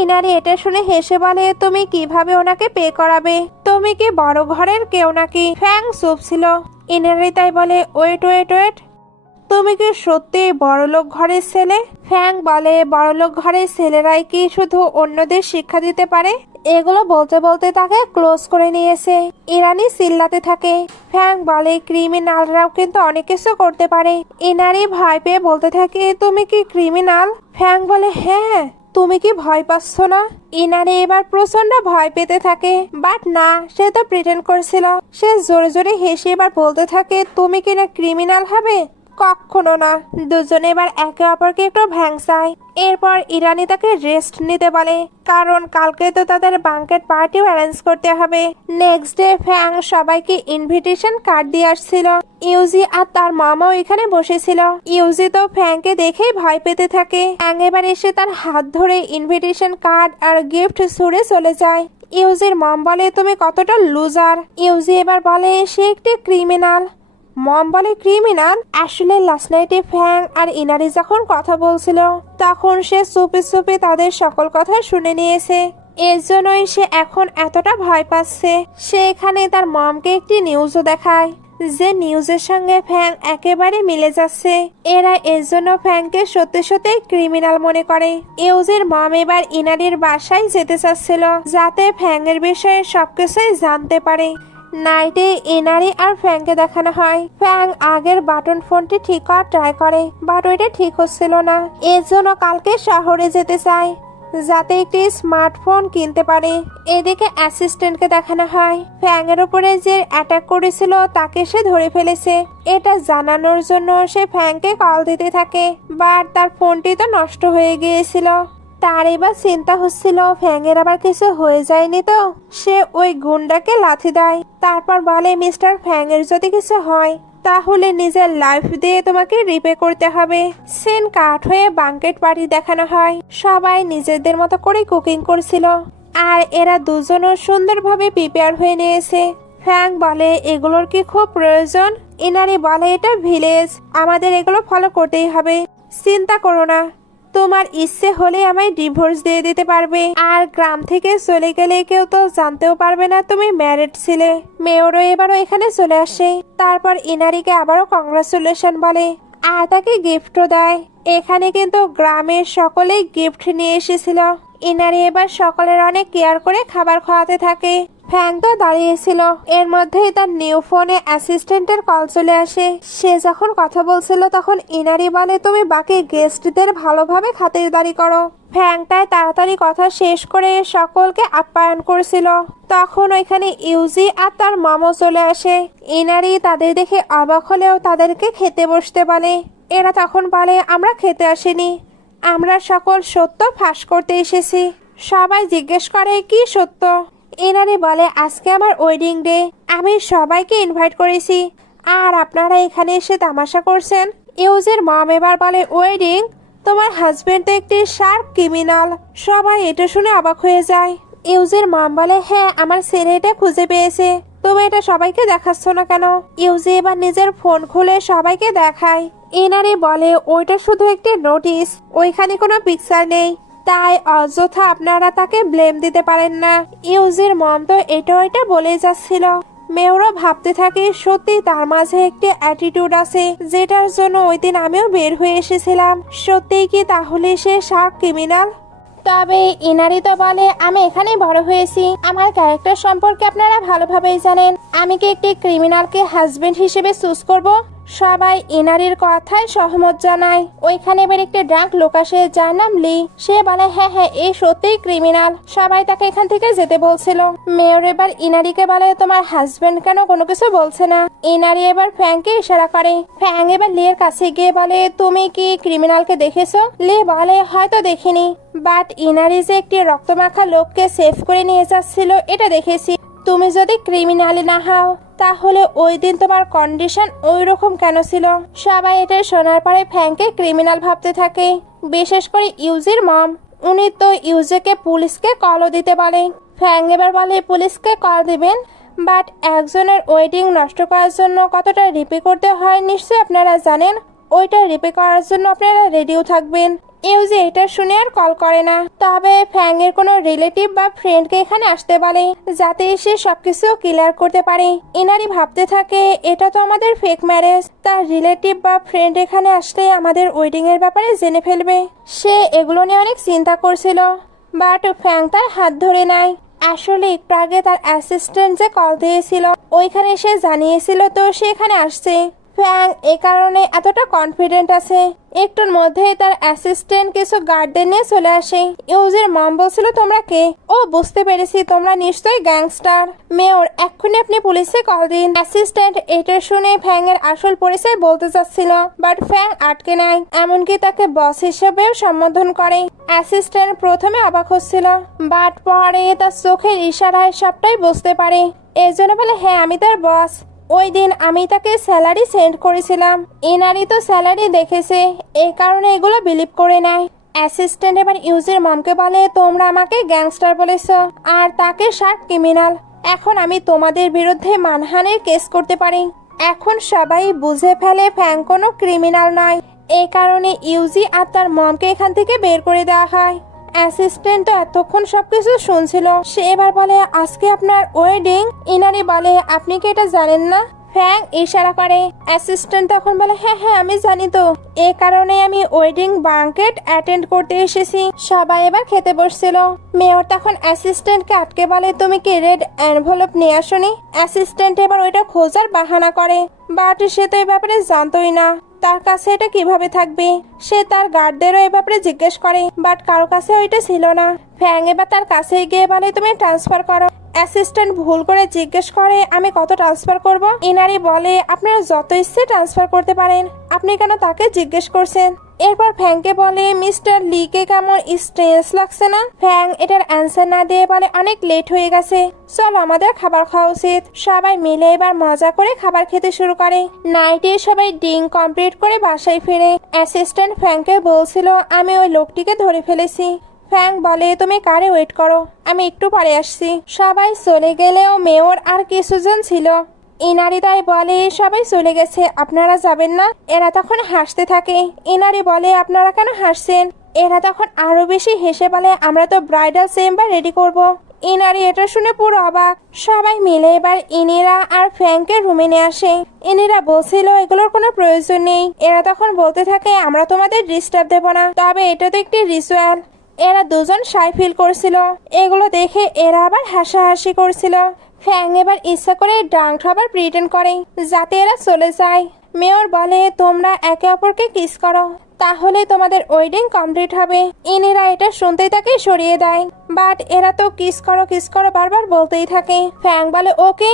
ইনারি এটা শুনে হেসে বলে তুমি কিভাবে ওনাকে পে করাবে? তুমি কি বড় ঘরের কেউ নাকি? ফ্যাং চুপ ছিল। ইনারি তাই বলে ওয়েট ওয়েট ওয়েট, তুমি কি সত্যি বড়লোক ঘরের ছেলে? ফ্যাং বলে বড়লোক ঘরের ছেলেরাই কি শুধু অন্যদের শিক্ষা দিতে পারে? এগুলো বলতে বলতে তাকে ক্লোজ করে নিয়েছে। ইরানি চিল্লাতে থাকে। ফ্যাং বলে ক্রিমিনালরাও কিন্তু অনেক কিছু করতে পারে। ইনারি ভয় পেয়ে বলতে থাকে তুমি কি ক্রিমিনাল? ফ্যাং বলে হ্যাঁ। তুমি কি ভয় পাচ্ছ না? ইনারি এবার প্রচন্ড ভয় পেতে থাকে, বাট না, সে তো প্রিটেন্ড করছিল। সে জোরে জোরে হেসে এবার বলতে থাকে তুমি কি না ক্রিমিনাল হবে? কখনো না। দুজনে এবার একে অপরকে একটু ভ্যাংসায়। এরপর ইরানি তাকে রেস্ট নিতে বলে, কারণ কালকে তো তাদের বাঙ্কেট পার্টিও অ্যারেঞ্জ করতে হবে। নেক্সট ডে ফ্যাং সবাইকে ইনভিটেশন কার্ড দিয়ে আসছিল। ইউজি আর তার মামাও এখানে বসেছিল। ইউজি তো ফ্যাংকে দেখেই ভয় পেতে থাকে। ফ্যাং এবার এসে তার হাত ধরে ইনভিটেশন কার্ড আর গিফট ছুঁড়ে চলে যায়। ইউজির মম বলে তুমি কতটা লুজার। ইউজি এবার বলে সে একটি ক্রিমিনাল। মম বলে ক্রিমিনাল? আসলে লাস্ট নাইটে ফ্যাং আর ইনারি যখন কথা বলছিল তখন সে চুপি চুপি তাদের সকল কথা শুনে নিয়েছে, এর জন্যই সে এখন এতটা ভয় পাচ্ছে। সে এখানে তার মমকে একটি নিউজও দেখায়, যে নিউজের সঙ্গে ফ্যাং একেবারে মিলে যাচ্ছে। এরা এর জন্য ফ্যাংকে সত্যি সত্যি ক্রিমিনাল মনে করে। ইউজির মম এবার ইনারির বাসায় যেতে চাচ্ছিল যাতে ফ্যাং এর বিষয়ে সবকিছুই জানতে পারে। নাইটে ইনারি আর ফ্যাংকে দেখানো হয়। ফ্যাং আগের বাটন ফোনটি ঠিক করার ট্রাই করে, বাট ওইটা ঠিক হচ্ছিল না। এর জন্য কালকে শহরে যেতে চায় যাতে একটি স্মার্টফোন কিনতে পারে। এদিকে অ্যাসিস্ট্যান্টকে দেখানো হয় ফ্যাং এর উপরে যে অ্যাটাক করেছিল তাকে সে ধরে ফেলেছে। এটা জানানোর জন্য সে ফ্যাংকে কল দিতে থাকে, বাট তার ফোনটি তো নষ্ট হয়ে গিয়েছিল। তার এবার চিন্তা হচ্ছিল ফ্যাং এর আবার কিছু হয়ে যায়নি তো। সে ওই গুন্ডাকে লাথি দেয়, তারপর বলে মিস্টার ফ্যাং এর যদি কিছু হয় তাহলে নিজের লাইফ দিয়ে তোমাকে রিপে করতে হবে। সিন কাট হয়ে বাঙ্কেট পার্টি দেখানো হয়। সবাই নিজেদের মতো করে কুকিং করছিল আর এরা দুজনও সুন্দরভাবে প্রিপেয়ার হয়ে নিয়েছে। ফ্যাং বলে এগুলোর কি খুব প্রয়োজন? ইনারি বলে এটা ভিলেজ, আমাদের এগুলো ফলো করতেই হবে, চিন্তা করো না। তোমার ইচ্ছে হলে আমায় ডিভোর্স দিয়ে দিতে পারবে, আর গ্রাম থেকে চলে গেলে কেউ তো জানতেও পারবে না তুমি ম্যারিড ছিলে। মেয়রও এবারও এখানে চলে আসে, তারপর ইনারিকে আবারও কংগ্রাচুলেশন বলে আর তাকে গিফটও দেয়। এখানে কিন্তু গ্রামের সকলেই গিফট নিয়ে এসেছিল। ইনারি এবার সকলের অনেক কেয়ার করে খাবার খাওয়াতে থাকে। ফ্যাং তো দাঁড়িয়েছিল, এর মধ্যেই তার নিউ ফোনে অ্যাসিস্ট্যান্টের কল চলে আসে। সে যখন কথা বলছিল তখন ইনারি বলে তুমি বাকি গেস্টদের ভালোভাবে খাতিরদারি করো। ফ্যাং তাই তাড়াতাড়ি কথা শেষ করে সকলকে আপ্যায়ন করছিল। তখন ওইখানে ইউজি আর তার মামা চলে আসে। ইনারি তাদের দেখে অবাক হলেও তাদেরকে খেতে বসতে বলে। এরা তখন বলে আমরা খেতে আসিনি, আমরা সকল সত্য ফাঁস করতে এসেছি। সবাই জিজ্ঞেস করে কি সত্য। ইনারি বলে আজকে আমার ওয়েডিং ডে, আমি সবাইকে ইনভাইট করেছি আর আপনারা এখানে এসে তামাশা করছেন। ইউজের মম এবার বলে ওয়েডিং, তোমার হাজবেন্ড তো একটি শার্প ক্রিমিনাল। সবাই এটা শুনে অবাক হয়ে যায়। ইউজের মম বলে হ্যাঁ আমার ছেলে এটা খুঁজে পেয়েছে, তুমি এটা সবাইকে দেখাচ্ছ না কেন? ইউজি এবার নিজের ফোন খুলে সবাইকে দেখায়। ইনারি বলে ওইটা শুধু একটি নোটিশ, ওইখানে কোনো পিকচার নেই, তাই অযথা আপনারা তাকে ব্লেম দিতে পারেন না। ইউজির মম তো এটা বলে যাচ্ছিল। মেয়রও ভাবতে থাকে সত্যি তার মাঝে একটি অ্যাটিটিউড আছে, যেটার জন্য ওই দিন আমিও বের হয়ে এসেছিলাম। সত্যিই কি তাহলে সে শার্প ক্রিমিনাল? তবে ইনারি তো বলে আমি এখানেই বড় হয়েছি, আমার ক্যারেক্টার সম্পর্কে আপনারা ভালোভাবেই জানেন। আমি কি একটি ক্রিমিনালকে হাজবেন্ড হিসেবে চুজ করব? সবাই ইনারির কথায় সহমত জানায়। ওইখানে এবার একটি ড্রাঙ্ক লোক আসে যার নাম লি। সে বলে হ্যাঁ হ্যাঁ এই সত্যিই ক্রিমিনাল, সবাই তাকে এখান থেকে যেতে বলছিল। মেয়র এবার ইনারিকে বলে তোমার হাজবেন্ড কেন কোনো কিছু বলছে না? ইনারি এবার ফ্যাংকে ইশারা করে। ফ্যাং এবার লির কাছে গিয়ে বলে তুমি কি ক্রিমিনালকে দেখেছো? লি বলে হয়তো দেখিনি, বাট ইনারি যে একটি রক্তমাখা লোককে সেভ করে নিয়ে যাচ্ছিল এটা দেখেছি। তুমি যদি ক্রিমিনাল না হও তাহলে ওই দিন তোমার কন্ডিশন ওই রকম কেন ছিল? সবাই এটা শোনার পরে ফ্যাংকে ক্রিমিনাল ভাবতে থাকে, বিশেষ করে ইউজির মম। উনি তো ইউজিকে পুলিশকে কলও দিতে বলে। ফ্যাং এবার বলে পুলিশকে কল দিবেন, বাট একজনের ওয়েডিং নষ্ট করার জন্য কতটা রিপে করতে হয় নিশ্চয়ই আপনারা জানেন। ওইটা রিপে করার জন্য আপনারা রেডিও থাকবেন। ইউজি এটা শুনে আর কল করে না। তবে ফ্যাং এর কোনো রিলেটিভ বা ফ্রেন্ডকে এখানে আসতে বলে, যাতে সে সবকিছু ক্লিয়ার করতে পারে। ইনারি ভাবতে থাকে এটা তো আমাদের ফেক ম্যারেজ, তার রিলেটিভ বা ফ্রেন্ড এখানে আসলে আমাদের ওয়েডিং এর ব্যাপারে জেনে ফেলবে। সে এগুলো নিয়ে অনেক চিন্তা করছিল, বাট ফ্যাং তার হাত ধরে নেয়। আসলে একটু আগে তার অ্যাসিস্ট্যান্ট যে কল দিয়েছিল ওইখানে সে জানিয়েছিল তো সে এখানে আসছে। ফ্যাং এ কারণে এতটা কনফিডেন্ট আছে। একটুর মধ্যেই তার অ্যাসিস্ট্যান্ট কিছু গার্ডদের নিয়ে চলে আসে। ইউজের মম বলছিল তোমরা কে? ও বুঝতে পেরেছি তোমরা নিশ্চয়ই গ্যাংস্টার। মেয়র এক্ষুনি আপনি পুলিশে কল দিন। অ্যাসিস্ট্যান্ট এটা শুনে ফ্যাং এর আসল পরিচয় বলতে চাচ্ছিল, বাট ফ্যাং আটকে নেয়, এমনকি তাকে বস হিসেবেও সম্বোধন করে। অ্যাসিস্ট্যান্ট প্রথমে অবাক হচ্ছিল, বাট পরে তার চোখের ইশারায় সবটাই বুঝতে পারে। এই জন্য বলে হ্যাঁ আমি তার বস, ওই দিন আমি তাকে স্যালারি সেন্ড করেছিলাম। ইনারি তো স্যালারি দেখেছে, এই কারণে এগুলো বিলিভ করে নেয়। অ্যাসিস্ট্যান্ট এবার ইউজির মমকে বলে তোমরা আমাকে গ্যাংস্টার বলেছ আর তাকে শার্প ক্রিমিনাল, এখন আমি তোমাদের বিরুদ্ধে মানহানির কেস করতে পারি। এখন সবাই বুঝে ফেলে ফ্যাং কোনো ক্রিমিনাল নয়, এই কারণে ইউজি আর তার মমকে এখান থেকে বের করে দেওয়া হয়। অ্যাসিস্ট্যান্ট তো এতক্ষণ সবকিছু শুনছিল। সে এবার বলে আজকে আপনার ওয়েডিং। ইনারি বলে আপনি কি এটা জানেন না? ফ্যাং ইশারা করে। অ্যাসিস্ট্যান্ট তখন বলে হ্যাঁ হ্যাঁ আমি জানি তো, এ কারণে আমি ওয়েডিং বাঙ্কেট অ্যাটেন্ড করতে এসেছি। সবাই এবার খেতে বসছিল। মেয়র তখন অ্যাসিস্ট্যান্টকে আটকে বলে তুমি কি রেড এনভেলপ নিয়ে আসোনি? অ্যাসিস্ট্যান্ট এবার ওইটা খোঁজার বাহানা করে, বাট সে তো এই ব্যাপারে জানতোই না তার কাছে এটা কিভাবে থাকবে। সে তার গার্ডদেরও এ ব্যাপারে জিজ্ঞেস করে, বাট কারো কাছে ওইটা ছিল না। ফ্যাং এবার তার কাছে গিয়ে বলে তুমি ট্রান্সফার করো। অ্যাসিস্ট্যান্ট ভুল করে জিজ্ঞেস করে আমি কত ট্রান্সফার করব? ইনারি বলে আপনারা যত ইচ্ছে ট্রান্সফার করতে পারেন, আপনি কেন তাকে জিজ্ঞেস করছেন? এরপর ফ্যাংকে বলে মিস্টার লিকে কেমন স্ট্রেঞ্জ লাগছে না? ফ্যাং এটার অ্যান্সার না দিয়ে বলে অনেক লেট হয়ে গেছে, চল আমাদের খাবার খাওয়া উচিত। সবাই মিলে এবার মজা করে খাবার খেতে শুরু করে। নাইটে সবাই ডিং কমপ্লিট করে বাসায় ফিরে। অ্যাসিস্ট্যান্ট ফ্যাংকে বলছিল আমি ওই লোকটিকে ধরে ফেলেছি। ফ্যাং বলে তুমি কারে ওয়েট করো, আমি একটু পরে আসছি। সবাই চলে গেলেও মেয়র আর কিছুজন ছিল। ইনারি তাই বলে সবাই চলে গেছে আপনারা যাবেন না? এরা তখন হাসতে থাকে। ইনারি বলে আপনারা কেন হাসছেন? এরা তখন আরো বেশি হেসে বলে আমরা তো ব্রাইডাল চেম্বার রেডি করব। ইনারি এটা শুনে পুরো অবাক। সবাই মিলে এবার ইনিরা আর ফ্র্যাঙ্ককে রুমে নিয়ে আসে। ইনিরা বলছিল এগুলোর কোনো প্রয়োজন নেই। এরা তখন বলতে থাকে আমরা তোমাদের ডিস্টার্ব দেব না, তবে এটা তো একটি রিচুয়াল। এরা দুজন শাই ফিল করছিল। এগুলো দেখে এরা আবার হাসাহাসি করছিল। ফ্যাং এবার ইচ্ছা করে ড্রাঙ্ক হবার প্রিটেন্ড করে যাতে এরা চলে যায়। মেয়র বলে তোমরা একে অপরকে কিস করো, তাহলে তোমাদের ওয়েডিং কমপ্লিট হবে। ইনিরা এটা শুনতেই তাকে সরিয়ে দেয়, বাট এরা তো কিস করো বারবার বলতেই থাকে। ফ্যাং বলে ওকে।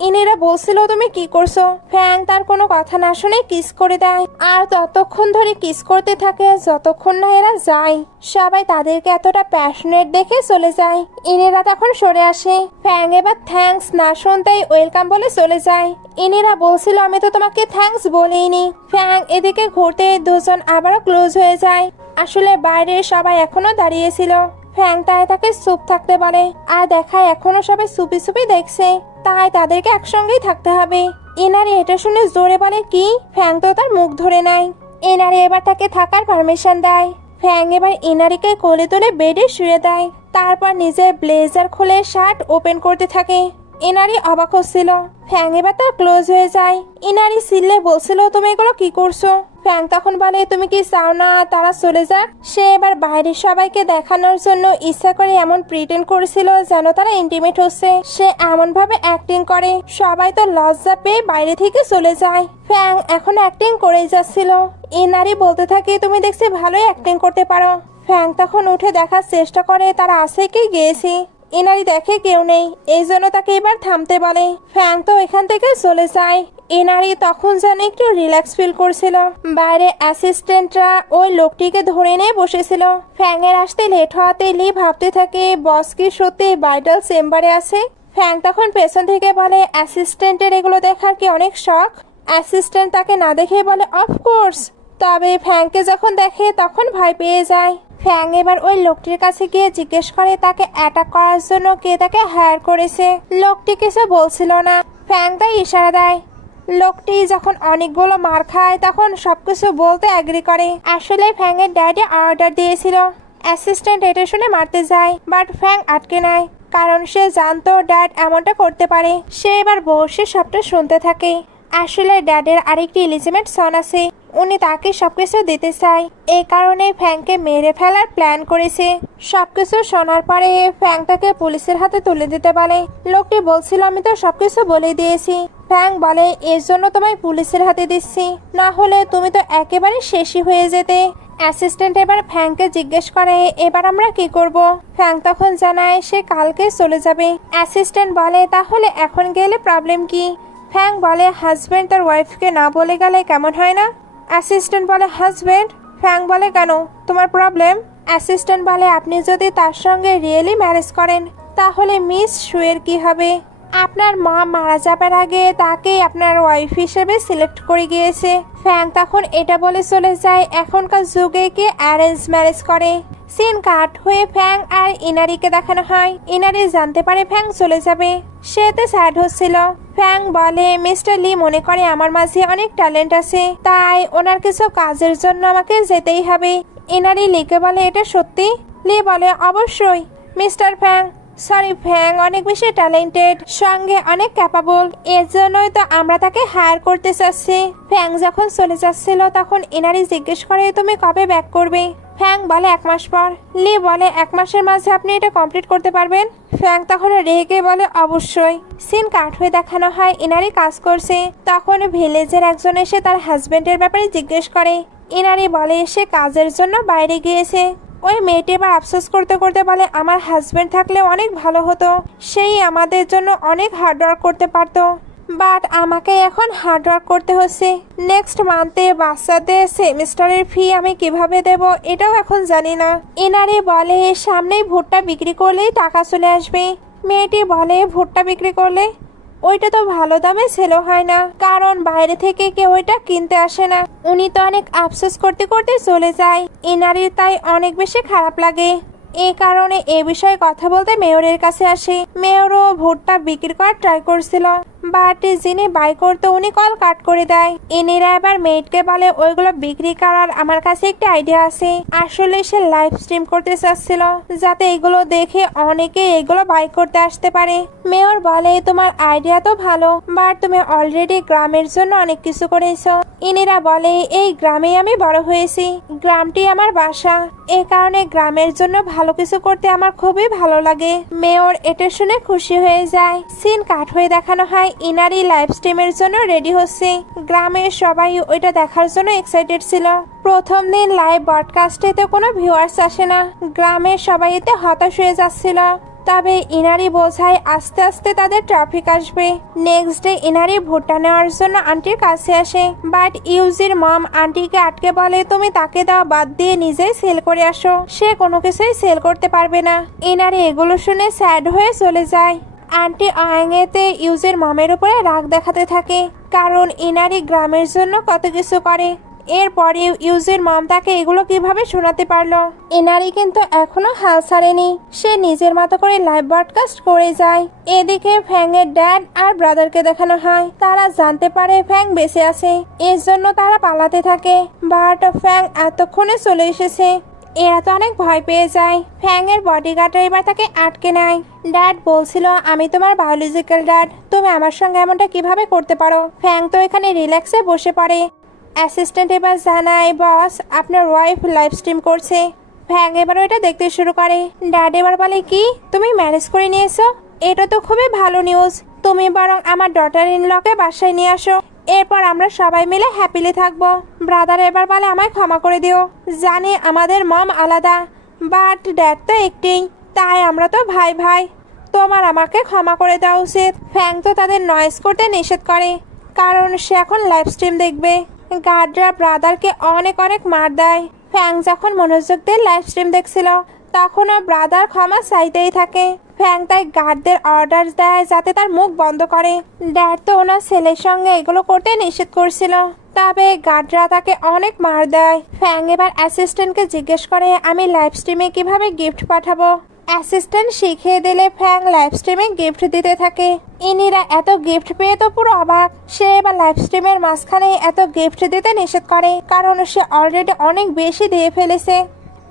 ইনিরা বলছিল তুমি কি করছো। ফ্যাং তার কোনো কথা না শুনে কিস করে দেয় আর ততক্ষণ ধরে কিস করতে থাকে যতক্ষণ না এরা যায়। সবাই তাদেরকে এতটা প্যাশনেট দেখে চলে যায়। ইনিরা তখন সরে আসে। ফ্যাং এবার থ্যাঙ্কস না শুনতেই ওয়েলকাম বলে চলে যায়। ইনিরা বলছিল আমি তো তোমাকে থ্যাঙ্কস বলিনি। ফ্যাং এদিকে ঘুরতে দুজন আবারও ক্লোজ হয়ে যায়। আসলে বাইরে সবাই এখনো দাঁড়িয়েছিল। ফ্যাং তাই তাকে চুপ থাকতে বলে আর দেখায় এখনো সবাই চুপি চুপি দেখছে, তাই তাদেরকে একসঙ্গেই থাকতে হবে। এনারি এটা শুনে জোরে বলে কি। ফ্যাং তো তার মুখ ধরে নেয়। এনারি এবার তাকে থাকার পারমিশন দেয়। ফ্যাং এবার ইনারিকে কোলে তুলে বেডে শুয়ে দেয়। তারপর নিজের ব্লেজার খুলে শার্ট ওপেন করতে থাকে। ইনারি অবাক হচ্ছিল। ফ্যাং এবার তার ক্লোজ হয়ে যায়। ইনারি সিল্লে বলছিল তুমি এগুলো কি করছো। ফ্যাং তখন বলে তুমি কি চাও না তারা চলে যাক। সে এবার বাইরের সবাইকে দেখানোর জন্য ইচ্ছা করে এমন প্রিটেন্ড করেছিল যেন তারা ইন্টিমেট হচ্ছে। সে এমন ভাবে অ্যাক্টিং করে সবাই তো লজ্জা পেয়ে বাইরে থেকে চলে যায়। ফ্যাং এখন অ্যাক্টিং করেই যাচ্ছিল। ইনারি বলতে থাকে তুমি দেখছি ভালোই অ্যাক্টিং করতে পারো। ফ্যাং তখন উঠে দেখার চেষ্টা করে তারা আছে কি গিয়েছি। ইনারি দেখে কেউ নেই, এই জন্য তাকে এবার থামতে বলে। ফ্যাং তো এখান থেকে চলে যায়। ইনারি তখন যেন একটু রিল্যাক্স ফিল করছিল। বাইরে অ্যাসিস্ট্যান্টরা ওই লোকটিকে ধরে নিয়ে বসেছিল। ফ্যাং এর আসতে লেট হওয়াতে লি ভাবতে থাকে বস কি সত্যি ব্রাইডাল চেম্বারে আছে। ফ্যাং তখন পেছন থেকে বলে অ্যাসিস্ট্যান্টের এগুলো দেখার কি অনেক শখ। অ্যাসিস্ট্যান্ট তাকে না দেখে বলে অফকোর্স। তবে ফ্যাংকে যখন দেখে তখন ভয় পেয়ে যায়। ফ্যাং এবার ওই লোকটির কাছে গিয়ে জিজ্ঞেস করে তাকে অ্যাটাক করার জন্য কে তাকে হায়ার করেছে। লোকটি কিছু বলছিল না। ফ্যাং তাই ইশারা দেয়। লোকটি যখন অনেকগুলো মার খায় তখন সবকিছু বলতে এগ্রি করে। আসলে ফ্যাং এর ড্যাডি অর্ডার দিয়েছিল অ্যাসিস্ট্যান্ট এটা শুনে মারতে যায়, বাট ফ্যাং আটকে নেয় কারণ সে জানতো ড্যাড এমনটা করতে পারে। সে এবার বসে সবটা শুনতে থাকে। আসলে ড্যাডের আরেকটি ইলিজিমেট সন আছে, উনি তাকে সবকিছু দিতে চায়। এই কারণে ফ্যাংকে মেরে ফেলার প্ল্যান করেছে। সবকিছু শোনার পরে ফ্যাং তাকে পুলিশের হাতে তুলে দিতে বলে। লোকটি বলছিল আমি তো সবকিছু বলে দিয়েছি। ফ্যাং বলে এর জন্য তোমায় পুলিশের হাতে দিচ্ছি, না হলে তুমি তো একেবারে শেষই হয়ে যেতে। অ্যাসিস্ট্যান্ট এবার ফ্যাংকে জিজ্ঞেস করে এবার আমরা কি করব। ফ্যাং তখন জানায় সে কালকে চলে যাবে। অ্যাসিস্ট্যান্ট বলে তাহলে এখন গেলে প্রবলেম কি। ফ্যাং বলে হাজবেন্ড তার ওয়াইফকে না বলে গেলে কেমন হয় না। অ্যাসিস্ট্যান্ট বলে হাজবেন্ড। ফ্যাং বলে কেন তোমার প্রবলেম। অ্যাসিস্ট্যান্ট বলে আপনি যদি তার সঙ্গে রিয়েলি ম্যারেজ করেন তাহলে মিস শুয়ের কি হবে। আপনার মা মারা যাবার আগে তাকে আপনার ওয়াইফ হিসেবে সিলেক্ট করে গিয়েছে। ফ্যাং তখন এটা বলে চলে যায় এখনকার যুগে কে অ্যারেঞ্জ ম্যারেজ করে। সিন কাট হয়ে ফ্যাং আর ইনারিকে দেখানো হয়। ইনারি জানতে পারে ফ্যাং চলে যাবে, সে তো স্যাড হচ্ছিল। ফ্যাং বলে মিস্টার লি মনে করে আমার মাঝে অনেক ট্যালেন্ট আছে, তাই ওনার কিছু কাজের জন্য আমাকে যেতেই হবে। ইনারি লিকে বলে এটা সত্যি। লি বলে অবশ্যই মিস্টার ফ্যাং। সরি ফ্যাং অনেক বেশি ট্যালেন্টেড, সঙ্গে অনেক ক্যাপাবল, এর জন্যই তো আমরা তাকে হায়ার করতে চাচ্ছি। ফ্যাং যখন চলে যাচ্ছিল তখন ইনারি জিজ্ঞেস করে তুমি কবে ব্যাক করবে। ফ্যাং বলে 1 মাস পর। লি বলে 1 মাসের মাঝে আপনি এটা কমপ্লিট করতে পারবেন। ফ্যাং তখন রেগে বলে অবশ্যই। সিন কাট হয়ে দেখানো হয় ইনারি কাজ করছে। তখন ভিলেজের একজন এসে তার হাজবেন্ডের ব্যাপারে জিজ্ঞেস করে। ইনারি বলে সে কাজের জন্য বাইরে গিয়েছে। ওই মেয়েটি এবার আফসোস করতে করতে বলে আমার হাজবেন্ড থাকলে অনেক ভালো হতো, সেই আমাদের জন্য অনেক হার্ডওয়ার্ক করতে পারতো, বাট আমাকে এখন হার্ডওয়ার্ক করতে হচ্ছে। নেক্সট মান্থে বাচ্চাদের সেমিস্টারের ফি আমি কিভাবে দেব এটাও এখন জানি না। ইনারি বলে সামনেই ভুট্টা বিক্রি করলেই টাকা চলে আসবে। মেয়েটি বলে ভুট্টা বিক্রি করলে ওইটা তো ভালো দামে সেল হয় না, কারণ বাইরে থেকে কেউ ওইটা কিনতে আসে না। উনি তো অনেক আফসোস করতে করতে চলে যায়। ইনারির তাই অনেক বেশি খারাপ লাগে। এই কারণে এ বিষয়ে কথা বলতে মেয়রের কাছে আসে। মেয়রও ভুট্টা বিক্রি করার ট্রাই করছিল, বাট যিনি বাই করতো উনি কল কাট করে দেয়। ইনিরা এবার মেয়েটকে বলে ওইগুলো বিক্রি করার আমার কাছে একটা আইডিয়া আছে। আসলে সে লাইভ স্ট্রিম করতে চাচ্ছিল যাতে এগুলো দেখে অনেকে এগুলো বাই করতে আসতে পারে। মেয়র বলে তোমার আইডিয়া তো ভালো, বাট তুমি অলরেডি গ্রামের জন্য অনেক কিছু করেছো। ইনিরা বলে এই গ্রামেই আমি বড় হয়েছি, গ্রামটি আমার বাসা, এ কারণে গ্রামের জন্য ভালো কিছু করতে আমার খুবই ভালো লাগে। মেয়র এটা শুনে খুশি হয়ে যায়। সিন কাট হয়ে দেখানো হয় ইনারি লাইভ স্ট্রিমের জন্য রেডি হচ্ছে। গ্রামের সবাই ওইটা দেখার জন্য এক্সাইটেড ছিল। প্রথম দিন লাইভ ব্রডকাস্টেতে কোনো ভিউয়ার্স আসে না, গ্রামের সবাই এতে হতাশ হয়ে যাচ্ছিল। তবে ইনারি বোঝায় আস্তে আস্তে তাদের ট্রাফিক আসবে। নেক্সট ডে ইনারি ভুট্টা নেওয়ার জন্য আন্টির কাছে আসে, বাট ইউজির মম আন্টিকে আটকে বলে তুমি তাকে দেওয়া বাদ দিয়ে নিজেই সেল করে আসো, সে কোনো কিছুই সেল করতে পারবে না। ইনারি এগুলো শুনে স্যাড হয়ে চলে যায়। আন্টি আয়েতে ইউজের মমের উপরে রাগ দেখাতে থাকে, কারণ ইনারি গ্রামের জন্য কত কিছু করে। এরপরে ইউজের মম তাকে এগুলো কিভাবে শোনাতে পারলো। ইনারি কিন্তু এখনো হাল ছাড়েনি, সে নিজের মতো করে লাইভ ব্রডকাস্ট করে যায়। এদিকে ফ্যাং এর ড্যাড আর ব্রাদারকে দেখানো হয়, তারা জানতে পারে ফ্যাং বেঁচে আছে, এর জন্য তারা পালাতে থাকে। বাট ফ্যাং এতক্ষণে চলে এসেছে। এরা তো অনেক ভয় পেয়ে যায়। ফ্যাং এর বডিগার্ড এবার তাকে আটকে নেয়। ড্যাড বলছিল আমি তোমার বায়োলজিক্যাল ড্যাড, তুমি আমার সঙ্গে এমনটা কিভাবে করতে পারো। ফ্যাং তো এখানে রিল্যাক্সে বসে পড়ে। অ্যাসিস্ট্যান্ট এবার জানায় বস আপনার ওয়াইফ লাইভ স্ট্রিম করছে। ফ্যাং এবার ওইটা দেখতে শুরু করে। ড্যাড এবার বলে কি তুমি ম্যারেজ করে নিয়েছো, এটা তো খুবই ভালো নিউজ। তুমি বরং আমার ডটার ইন লকে বাসায় নিয়ে আসো, এরপর আমরা সবাই মিলে হ্যাপিলি থাকবো। ব্রাদার এবার বলে আমায় ক্ষমা করে দিও, জানি আমাদের মম আলাদা, বাট ড্যাড তো একটিই, তাই আমরা তো ভাই ভাই, তোমার আমাকে ক্ষমা করে দেওয়া উচিত। ফ্যাং তো তাদের নয়েজ করতে নিষেধ করে, কারণ সে এখন লাইভ স্ট্রিম দেখবে। গার্ডরা ব্রাদারকে অনেক অনেক মার দেয়। ফ্যাং যখন মনোযোগ দিয়ে লাইভ স্ট্রিম দেখছিল তখনও ব্রাদার ক্ষমা চাইতেই থাকে। ফ্যাং তাই গার্ডদের অর্ডার দেয় যাতে তার মুখ বন্ধ করে। ড্যাড তো ওনার ছেলের সঙ্গে এগুলো করতে নিষেধ করছিল, তবে গার্ডরা তাকে অনেক মার দেয়। ফ্যাং এবার অ্যাসিস্ট্যান্টকে জিজ্ঞেস করে আমি লাইভ স্ট্রিমে কিভাবে গিফট পাঠাবো। অ্যাসিস্ট্যান্ট শিখিয়ে দিলে ফ্যাং লাইভ স্ট্রিমে গিফট দিতে থাকে। ইনিরা এত গিফট পেয়ে তো পুরো অবাক। সে এবার লাইভ স্ট্রিমের মাঝখানে এত গিফট দিতে নিষেধ করে, কারণ সে অলরেডি অনেক বেশি দিয়ে ফেলেছে।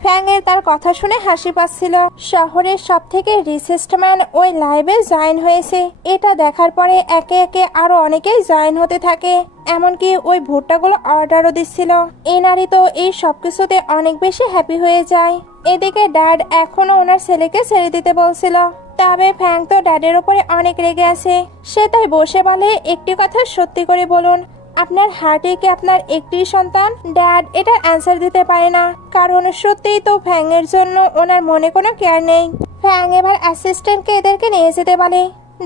ফ্যাং এর তার কথা শুনে হাসি পাচ্ছিল। শহরের সব থেকে রিচেস্ট ম্যান ওই লাইভে জয়েন হয়েছে। এটা দেখার পরে একে একে আরো অনেকেই জয়েন হতে থাকে, এমনকি ওই ভুট্টাগুলো অর্ডারও দিচ্ছিল। এই নারী তো এই সবকিছুতে অনেক বেশি হ্যাপি হয়ে যায়। এদিকে ড্যাড এখনো ওনার ছেলেকে ছেড়ে দিতে বলছিল, তবে ফ্যাং তো ড্যাডের উপরে অনেক রেগে আছে। সে তাই বসে বলে একটি কথা সত্যি করে বলুন, আপনার হার্টে কি আপনার একটি সন্তান? ড্যাড এটার অ্যান্সার দিতে পারে না, কারণ সত্যিই তো ফ্যাং এর জন্য ওনার মনে কোনো কেয়ার নেই। ফ্যাং এবার অ্যাসিস্ট্যান্টকে এদেরকে নিয়ে যেতে বলে।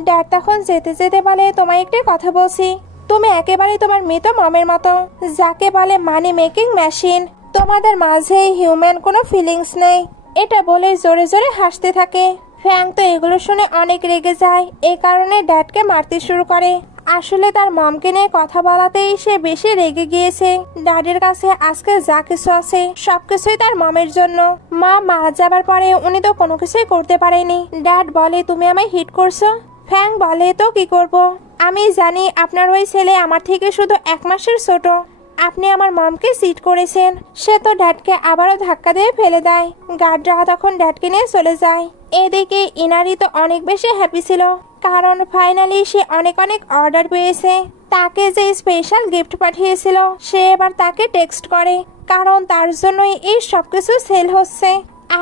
ড্যাড তখন যেতে যেতে বলে তোমায় একটি কথা বলছি, তুমি একেবারে তোমার মৃত মমের মতো, যাকে বলে মানি মেকিং মেশিন। তোমাদের মাঝে হিউম্যান কোনো ফিলিংস নেই। এটা বলে জোরে জোরে হাসতে থাকে। ফ্যাং তো এগুলো শুনে অনেক রেগে যায়, এই কারণে ড্যাডকে মারতে শুরু করে। আসলে তার মমকে নিয়ে কথা বলাতেই সে বেশি রেগে গিয়েছে। ড্যাডের কাছে আজকে যা কিছু আছে সবকিছুই তার মমের জন্য। মা মারা যাবার পরে উনি তো কোনো কিছুই করতে পারেনি। ড্যাড বলে তুমি আমায় হিট করছো। ফ্যাং বলে তো কি করব, আমি জানি আপনার ওই ছেলে আমার থেকে শুধু 1 মাসের ছোট। আপনি আমার মমকে সিট করেছেন। সে তো ড্যাডকে আবারও ধাক্কা দিয়ে ফেলে দেয়। গার্ডরা তখন ড্যাডকে নিয়ে চলে যায়। এদিকে ইনারি তো অনেক বেশি হ্যাপি ছিল, কারণ ফাইনালি সে অনেক অনেক অর্ডার পেয়েছে। তাকে যে স্পেশাল গিফট পাঠিয়েছিল সে এবার তাকে টেক্সট করে, কারণ তার জন্যই এই সবকিছু সেল হচ্ছে।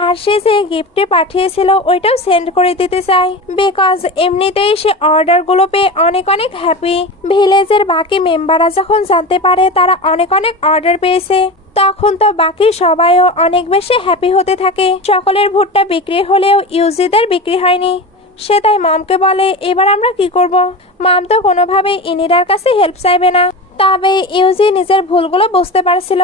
আর সে যে গিফটে পাঠিয়েছিল ওইটাও সেন্ড করে দিতে চায়, বিকজ এমনিতেই সে অর্ডারগুলো পেয়ে অনেক অনেক হ্যাপি। ভিলেজের বাকি মেম্বাররা যখন জানতে পারে তারা অনেক অনেক অর্ডার পেয়েছে, তখন তো বাকি সবাইও অনেক বেশি হ্যাপি হতে থাকে। সকলের ভুট্টা বিক্রি হলেও ইউজিদের বিক্রি হয়নি। সে তাই মমকে বলে এবার আমরা কি করব। মম তো কোনোভাবেই ইনিরার কাছে হেল্প চাইবে না, তবে ইউজি নিজের ভুলগুলো বুঝতে পারছিল।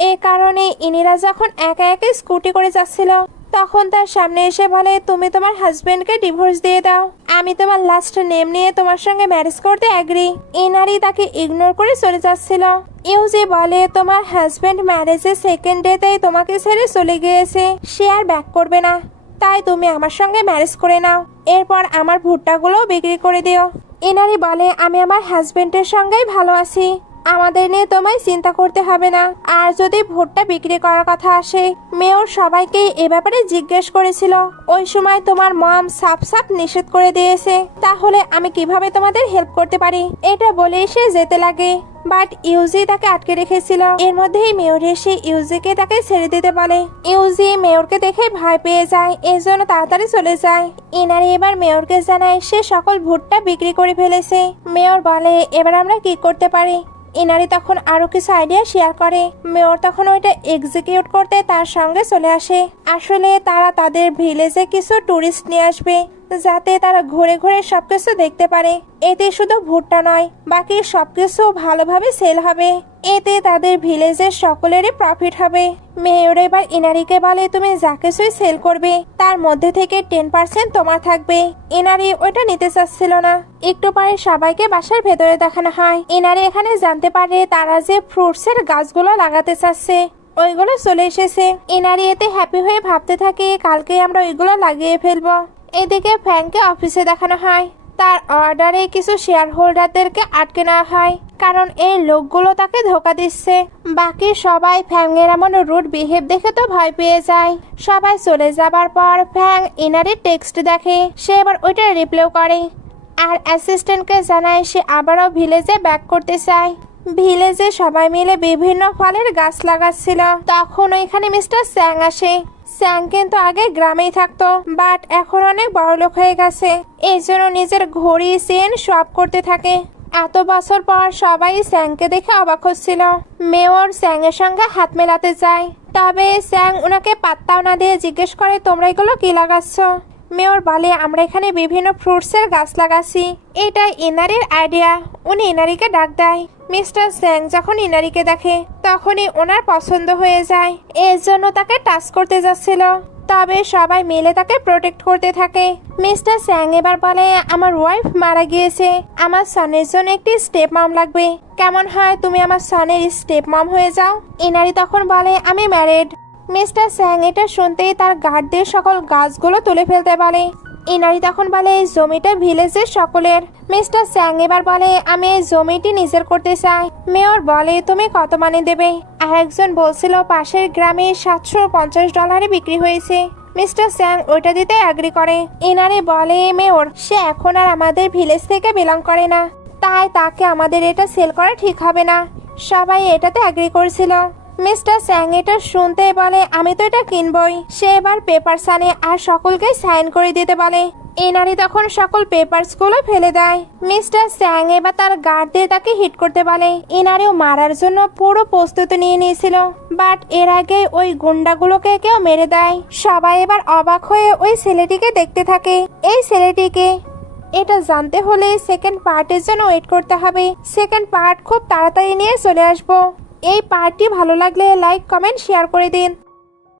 এ কারণে ইনিরা যখন একা একা স্কুটি করে যাচ্ছিল তখন তার সামনে এসে বলে তুমি তোমার হাজবেন্ডকে ডিভোর্স দিয়ে দাও, আমি তোমার লাস্ট নেম নিয়ে তোমার সঙ্গে ম্যারেজ করতে অ্যাগ্রি। ইনারি তাকে ইগনোর করে চলে যাচ্ছিল। ইউজি বলে তোমার হাজবেন্ড ম্যারেজের সেকেন্ড ডেতেই তোমাকে ছেড়ে চলে গিয়েছে, সে আর ব্যাক করবে না। তাই তুমি আমার সঙ্গে ম্যারেজ করে নাও, এরপর আমার ভুট্টাগুলো বিক্রি করে দিও। ইনারি বলে, আমি আমার হাজবেন্ডের সঙ্গেই ভালো আছি, আমাদের নিয়ে তোমায় চিন্তা করতে হবে না। আর যদি ভুট্টা বিক্রি করার কথা আসে, মেয়র সবাইকে এ ব্যাপারে জিজ্ঞেস করেছিল, ওই সময় তোমার মম সাফ সাফ নিষেধ করে দিয়েছে, তাহলে আমি কিভাবে তোমাদের হেল্প করতে পারি? এটা বলে সে যেতে লাগে, বাট ইউজি তাকে আটকে রেখেছিল। এর মধ্যেই মেয়র এসে ইউজিকে তাকে ছেড়ে দিতে বলে। ইউজি মেয়রকে দেখে ভয় পেয়ে যায়, এর জন্য তাড়াতাড়ি চলে যায়। ইনারি এবার মেয়রকে জানায় সে সকল ভুট্টা বিক্রি করে ফেলেছে। মেয়র বলে, এবার আমরা কি করতে পারি? ইনারি তখন আরো কিছু আইডিয়া শেয়ার করে। মেয়র তখন ওইটা এক্সিকিউট করতে তার সঙ্গে চলে আসে। আসলে তারা তাদের ভিলেজে কিছু টুরিস্ট নিয়ে আসবে, যাতে তারা ঘুরে ঘুরে সবকিছু দেখতে পারে। এতে শুধু ভুট্টা নয়, বাকি সবকিছু ভালোভাবে সেল হবে, এতে তাদের ভিলেজের সকলেরই প্রফিট হবে। মেয়র এবার ইনারিকে বলে, তুমি যা কিছুই সেল করবে তার মধ্যে থেকে 10% তোমার থাকবে। ইনারি ওইটা নিতে চাচ্ছিল না। একটু পরে সবাইকে বাসার ভেতরে দেখানো হয়। ইনারি এখানে জানতে পারে তারা যে ফ্রুটসের গাছগুলো লাগাতে চাচ্ছে ওইগুলো চলে এসেছে। ইনারি এতে হ্যাপি হয়ে ভাবতে থাকে, কালকে আমরা ওইগুলো লাগিয়ে ফেলবো। এদিকে ফ্যাংকে অফিসে দেখানো হয়। তার অর্ডারে কিছু শেয়ার হোল্ডারদেরকে আটকে নেওয়া হয়, কারণ এই লোকগুলো তাকে ধোকা দিচ্ছে। বাকি সবাই ফ্যাংয়ের এমন রুড বিহেভ দেখে তো ভয় পেয়ে যায়। সবাই চলে যাবার পর ফ্যাং ইনারির টেক্সট দেখে, সে এবার ওইটা রিপ্লাই করে আর অ্যাসিস্ট্যান্টকে জানায় সে আবারও ভিলেজে ব্যাক করতে চায়। ভিলেজে সবাই মিলে বিভিন্ন ফলের গাছ লাগাচ্ছিল। তখন ওইখানে মিস্টার স্যাং আসে। স্যাং কিন্তু আগে গ্রামেই থাকতো, বাট এখন অনেক বড়লোক হয়ে গেছে, এই জন্য নিজের ঘড়ি চেন সব করতে থাকে। এত বছর পর সবাই স্যাংকে দেখে অবাক হচ্ছিল। মেয়র স্যাং এর সঙ্গে হাত মেলাতে যায়, তবে স্যাং ওনাকে পাত্তাও না দিয়ে জিজ্ঞেস করে, তোমরা এগুলো কি লাগাচ্ছ? মেয়র বলে, আমরা এখানে বিভিন্ন ফ্রুটসের গাছ লাগাচ্ছি, এটা ইনারির আইডিয়া। উনি ইনারিকে ডাক দেয়। মিস্টার স্যাং যখন ইনারিকে দেখে তখনই ওনার পছন্দ হয়ে যায়, এর জন্য তাকে টাচ করতে যাচ্ছিল, তবে সবাই মিলে তাকে প্রোটেক্ট করতে থাকে। মিস্টার স্যাং এবার বলে, আমার ওয়াইফ মারা গিয়েছে, আমার সনের জন্য একটি স্টেপ মম লাগবে, কেমন হয় তুমি আমার সনের স্টেপ মম হয়ে যাও? ইনারি তখন বলে, আমি ম্যারিড। মিস্টার স্যাং এটা শুনতেই তার গার্ড দিয়ে সকল গাছগুলো তুলে ফেলতে বলে। ইনারি তখন বলে, এই জমিটা ভিলেজের সকলের। মিস্টার স্যাং এবার বলে, আমি এই জমিটি নিজের করতে চাই। মেয়র বলে, তুমি কত মানে দেবে? আর একজন বলছিল পাশের গ্রামে $750 বিক্রি হয়েছে। মিস্টার স্যাং ওইটা দিতে অ্যাগ্রি করে। ইনারি বলে, মেয়র সে এখন আর আমাদের ভিলেজ থেকে বিলং করে না, তাই তাকে আমাদের এটা সেল করা ঠিক হবে না। সবাই এটাতে অ্যাগ্রি করেছিল। মিস্টার স্যাং এটা শুনতে বলে, আমি তো এটা কিনবই। সে এবার পেপারস আনে আর সকলকে সাইন করে দিতে বলে। ইনারি তখন সকল পেপারস গুলো ফেলে দেয়। মিস্টার স্যাং এবার তার গার্ড দিয়ে তাকে হিট করতে বলে। ইনারিও মারার জন্য পুরো প্রস্তুতি নিয়ে নিয়েছিল, বাট এর আগে ওই গুন্ডাগুলোকে কেউ মেরে দেয়। সবাই এবার অবাক হয়ে ওই ছেলেটিকে দেখতে থাকে। এই ছেলেটিকে এটা জানতে হলে সেকেন্ড পার্টের জন্য ওয়েট করতে হবে। সেকেন্ড পার্ট খুব তাড়াতাড়ি নিয়ে চলে আসবো। এই পার্টটি ভালো লাগলে লাইক কমেন্ট শেয়ার করে দিন।